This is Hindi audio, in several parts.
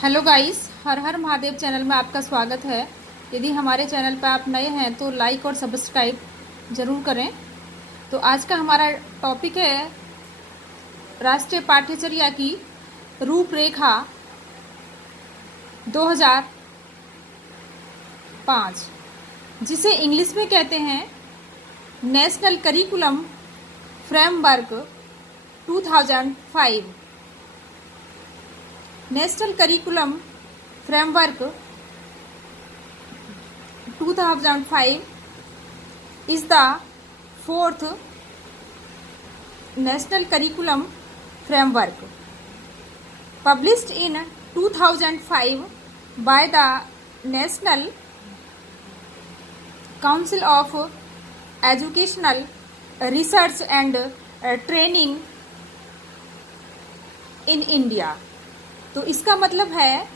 हेलो गाइस, हर हर महादेव चैनल में आपका स्वागत है। यदि हमारे चैनल पर आप नए हैं तो लाइक और सब्सक्राइब ज़रूर करें। तो आज का हमारा टॉपिक है राष्ट्रीय पाठ्यचर्या की रूपरेखा 2005, जिसे इंग्लिश में कहते हैं national curriculum framework 2005। National curriculum framework 2005 is the fourth national curriculum framework published in 2005 by the National Council of Educational Research and Training in India। तो इसका मतलब है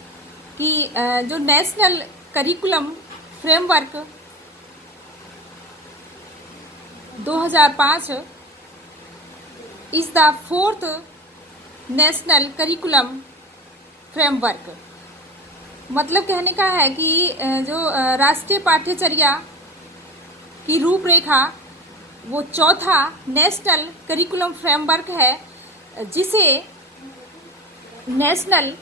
कि जो national curriculum framework 2005 is the fourth national curriculum framework. मतलब कहने का है कि जो राष्ट्रीय पाठ्यचर्या की रूपरेखा वो चौथा नेशनल करिकुलम फ्रेमवर्क है, जिसे नेशनल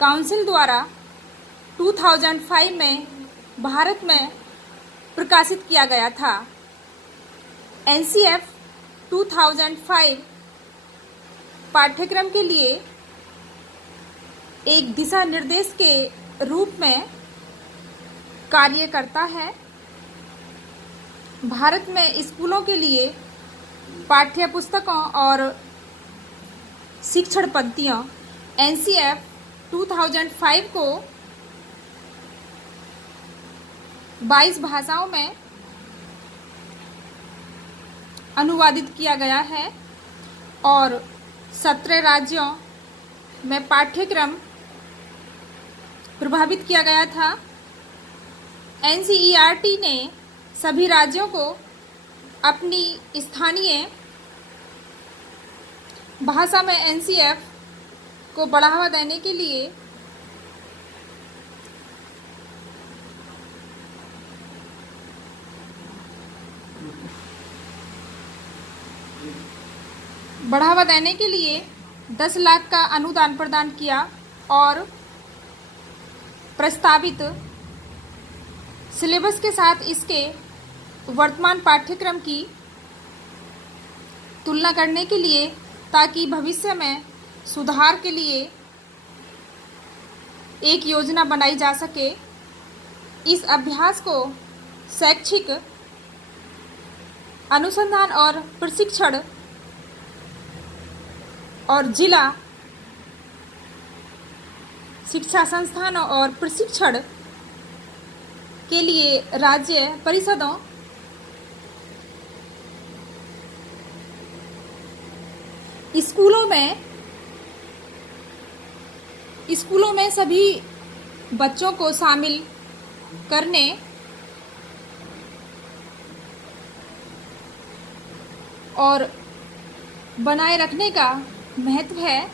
काउंसिल द्वारा 2005 में भारत में प्रकाशित किया गया था। NCF 2005 पाठ्यक्रम के लिए एक दिशा निर्देश के रूप में कार्य करता है। भारत में स्कूलों के लिए पाठ्य पुस्तकों और शिक्षण पद्धतियों NCF 2005 को 22 भाषाओं में अनुवादित किया गया है और 17 राज्यों में पाठ्यक्रम प्रभावित किया गया था। NCERT ने सभी राज्यों को अपनी स्थानीय भाषा में NCF को बढ़ावा देने के लिए बढ़ावा देने के लिए 10 लाख का अनुदान प्रदान किया और प्रस्तावित सिलेबस के साथ इसके वर्तमान पाठ्यक्रम की तुलना करने के लिए, ताकि भविष्य में सुधार के लिए एक योजना बनाई जा सके। इस अभ्यास को शैक्षिक अनुसंधान और प्रशिक्षण और जिला शिक्षा संस्थानों और प्रशिक्षण के लिए राज्य परिषदों स्कूलों में सभी बच्चों को शामिल करने और बनाए रखने का महत्व है।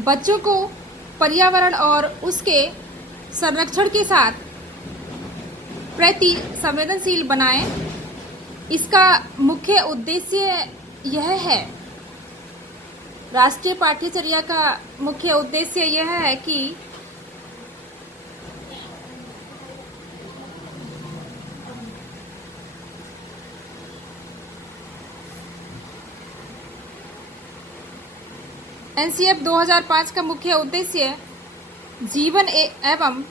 बच्चों को पर्यावरण और उसके संरक्षण के साथ प्रति संवेदनशील बनाएं। इसका मुख्य उद्देश्य यह है, राष्ट्रीय पाठ्यचर्या का मुख्य उद्देश्य यह है कि NCF 2005 का मुख्य उद्देश्य जीवन एवं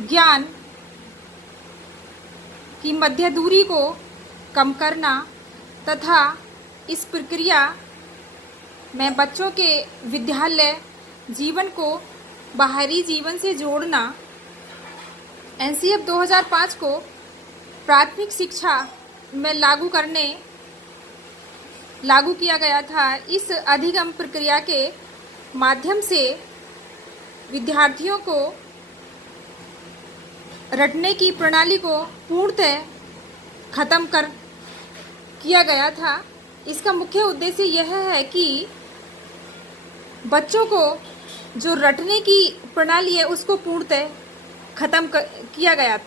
ज्ञान की मध्य दूरी को कम करना तथा इस प्रक्रिया में बच्चों के विद्यालय जीवन को बाहरी जीवन से जोड़ना। NCF 2005 को प्राथमिक शिक्षा में लागू किया गया था। इस अधिगम प्रक्रिया के माध्यम से विद्यार्थियों को रटने की प्रणाली को पूर्णतः खत्म कर किया गया था। इसका मुख्य उद्देश्य यह है कि बच्चों को जो रटने की प्रणाली है उसको पूर्णतः खत्म किया गया।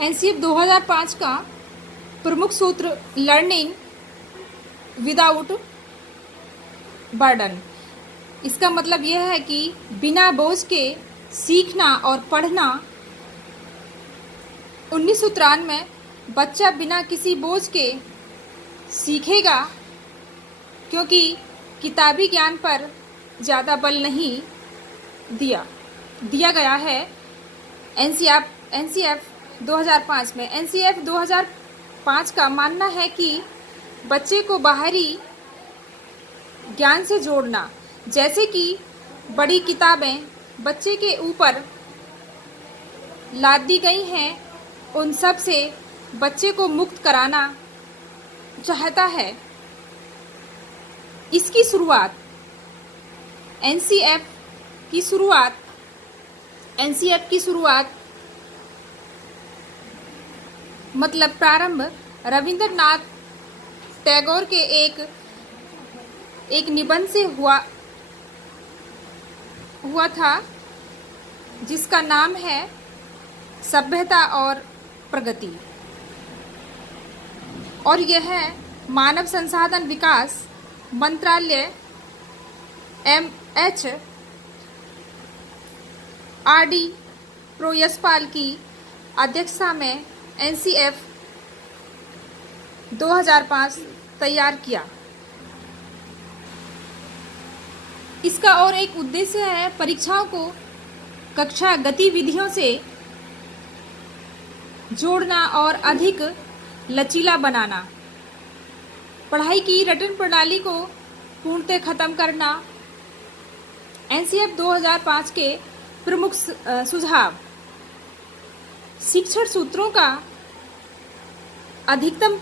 एनसीएफ 2005 का प्रमुख सूत्र लर्निंग विदाउट बर्डन। इसका मतलब यह है कि बिना बोझ के सीखना और पढ़ना। 1993 में बच्चा बिना किसी बोझ के सीखेगा, क्योंकि किताबी ज्ञान पर ज़्यादा बल नहीं दिया गया है। एनसीएफ 2005 में एनसीएफ 2005 का मानना है कि बच्चे को बाहरी ज्ञान से जोड़ना, जैसे कि बड़ी किताबें बच्चे के ऊपर लाद दी गई हैं, उन सब से बच्चे को मुक्त कराना चाहता है। इसकी शुरुआत एनसीएफ की शुरुआत मतलब प्रारंभ रविंद्रनाथ टैगोर के एक निबंध से हुआ था, जिसका नाम है सभ्यता और प्रगति, और यह मानव संसाधन विकास मंत्रालय MHRD प्रो यशपाल की अध्यक्षता में एनसीएफ 2005 तैयार किया। इसका और एक उद्देश्य है परीक्षाओं को कक्षा गतिविधियों से जोड़ना और अधिक लचीला बनाना, पढ़ाई की रटन प्रणाली को पूर्णतः खत्म करना। एनसीएफ 2005 के प्रमुख सुझाव: शिक्षण सूत्रों का अधिकतम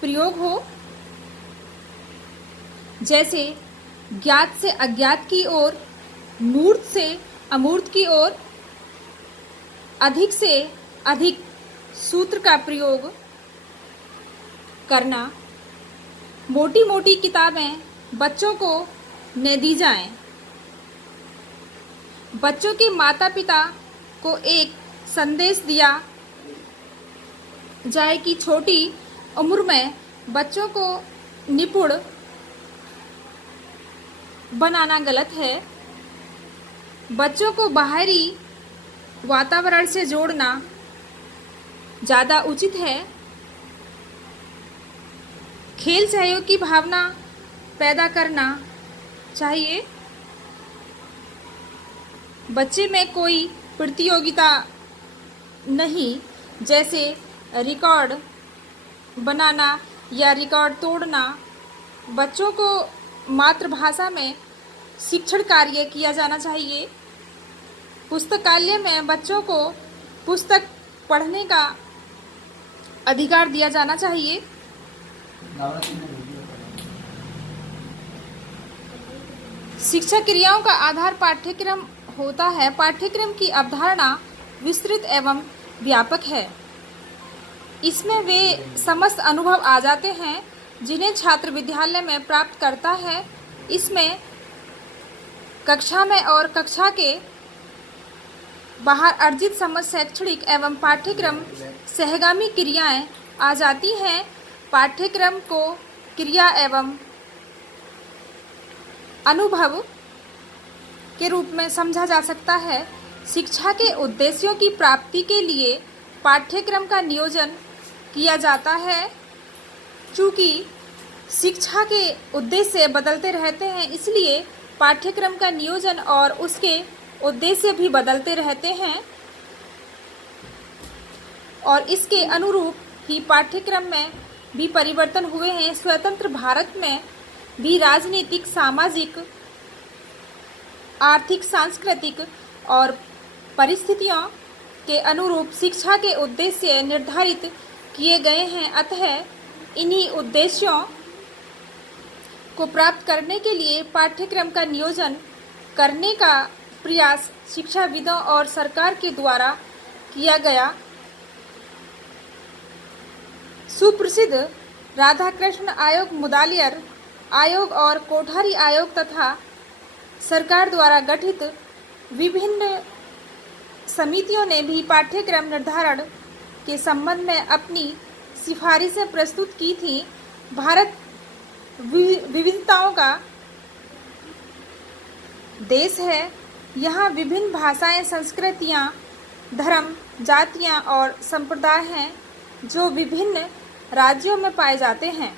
प्रयोग हो, जैसे ज्ञात से अज्ञात की ओर, मूर्त से अमूर्त की ओर। अधिक से अधिक सूत्र का प्रयोग करना। मोटी मोटी किताबें बच्चों को न दी जाएं। बच्चों के माता पिता को एक संदेश दिया जाए कि छोटी उम्र में बच्चों को निपुण बनाना गलत है। बच्चों को बाहरी वातावरण से जोड़ना ज़्यादा उचित है। खेल सहयोग की भावना पैदा करना चाहिए। बच्चे में कोई प्रतियोगिता नहीं, जैसे रिकॉर्ड बनाना या रिकॉर्ड तोड़ना। बच्चों को मातृभाषा में शिक्षण कार्य किया जाना चाहिए। पुस्तकालय में बच्चों को पुस्तक पढ़ने का अधिकार दिया जाना चाहिए। शिक्षा क्रियाओं का आधार पाठ्यक्रम होता है। पाठ्यक्रम की अवधारणा विस्तृत एवं व्यापक है। इसमें वे समस्त अनुभव आ जाते हैं जिन्हें छात्र विद्यालय में प्राप्त करता है। इसमें कक्षा में और कक्षा के बाहर अर्जित समझ, शैक्षणिक एवं पाठ्यक्रम सहगामी क्रियाएं आ जाती हैं। पाठ्यक्रम को क्रिया एवं अनुभव के रूप में समझा जा सकता है। शिक्षा के उद्देश्यों की प्राप्ति के लिए पाठ्यक्रम का नियोजन किया जाता है। चूँकि शिक्षा के उद्देश्य बदलते रहते हैं, इसलिए पाठ्यक्रम का नियोजन और उसके उद्देश्य भी बदलते रहते हैं और इसके अनुरूप ही पाठ्यक्रम में भी परिवर्तन हुए हैं। स्वतंत्र भारत में भी राजनीतिक, सामाजिक, आर्थिक, सांस्कृतिक और परिस्थितियों के अनुरूप शिक्षा के उद्देश्य निर्धारित किए गए हैं। अतः इन्हीं उद्देश्यों को प्राप्त करने के लिए पाठ्यक्रम का नियोजन करने का प्रयास शिक्षाविदों और सरकार के द्वारा किया गया। सुप्रसिद्ध राधाकृष्ण आयोग, मुदलियार आयोग और कोठारी आयोग तथा सरकार द्वारा गठित विभिन्न समितियों ने भी पाठ्यक्रम निर्धारण के संबंध में अपनी सिफारिशें प्रस्तुत की थी। भारत विविधताओं का देश है। यहाँ विभिन्न भाषाएं, संस्कृतियाँ, धर्म, जातियाँ और संप्रदाय हैं जो विभिन्न राज्यों में पाए जाते हैं।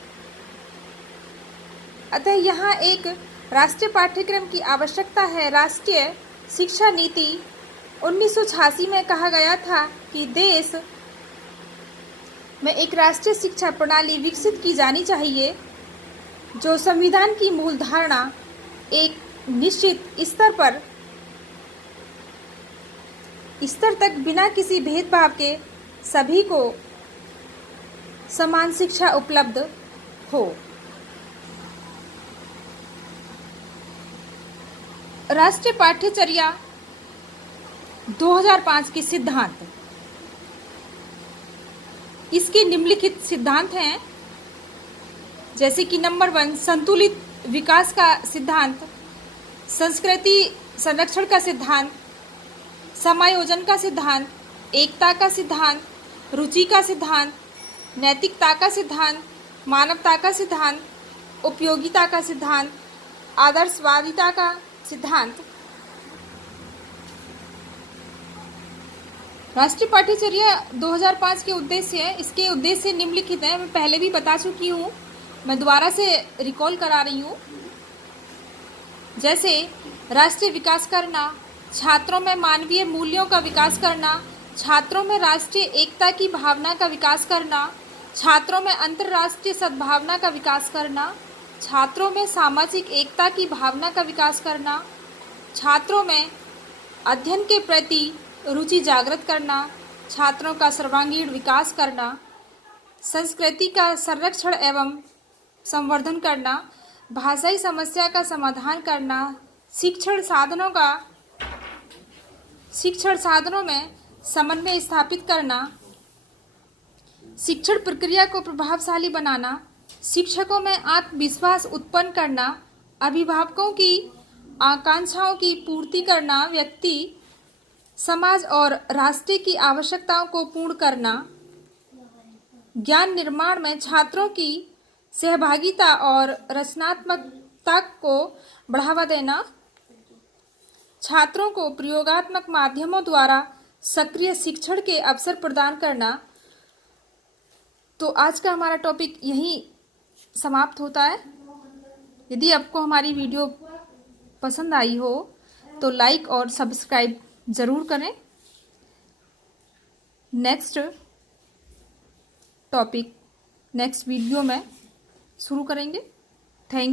अतः यहाँ एक राष्ट्रीय पाठ्यक्रम की आवश्यकता है। राष्ट्रीय शिक्षा नीति 1986 में कहा गया था कि देश में एक राष्ट्रीय शिक्षा प्रणाली विकसित की जानी चाहिए जो संविधान की मूल धारणा एक निश्चित स्तर तक बिना किसी भेदभाव के सभी को समान शिक्षा उपलब्ध हो। राष्ट्रीय पाठ्यचर्या 2005 के सिद्धांत। इसके निम्नलिखित सिद्धांत हैं, जैसे कि नंबर 1 संतुलित विकास का सिद्धांत, संस्कृति संरक्षण का सिद्धांत, समायोजन का सिद्धांत, एकता का सिद्धांत, रुचि का सिद्धांत, नैतिकता का सिद्धांत, मानवता का सिद्धांत, उपयोगिता का सिद्धांत, आदर्शवादिता का सिद्धांत। राष्ट्रीय पाठ्यचर्या 2005 के उद्देश्य है। इसके उद्देश्य निम्नलिखित हैं। मैं पहले भी बता चुकी हूँ, मैं दोबारा से रिकॉल करा रही हूँ। जैसे राष्ट्रीय विकास करना, छात्रों में मानवीय मूल्यों का विकास करना, छात्रों में राष्ट्रीय एकता की भावना का विकास करना, छात्रों में अंतर्राष्ट्रीय सद्भावना का विकास करना, छात्रों में सामाजिक एकता की भावना का विकास करना, छात्रों में अध्ययन के प्रति रुचि जागृत करना, छात्रों का सर्वांगीण विकास करना, संस्कृति का संरक्षण एवं संवर्धन करना, भाषाई समस्या का समाधान करना, शिक्षण साधनों में समन्वय स्थापित करना, शिक्षण प्रक्रिया को प्रभावशाली बनाना, शिक्षकों में आत्मविश्वास उत्पन्न करना, अभिभावकों की आकांक्षाओं की पूर्ति करना, व्यक्ति, समाज और राष्ट्र की आवश्यकताओं को पूर्ण करना, ज्ञान निर्माण में छात्रों की सहभागिता और रचनात्मकता को बढ़ावा देना, छात्रों को प्रयोगात्मक माध्यमों द्वारा सक्रिय शिक्षण के अवसर प्रदान करना। तो आज का हमारा टॉपिक यहीं समाप्त होता है। यदि आपको हमारी वीडियो पसंद आई हो तो लाइक और सब्सक्राइब ज़रूर करें। नेक्स्ट टॉपिक नेक्स्ट वीडियो में शुरू करेंगे। थैंक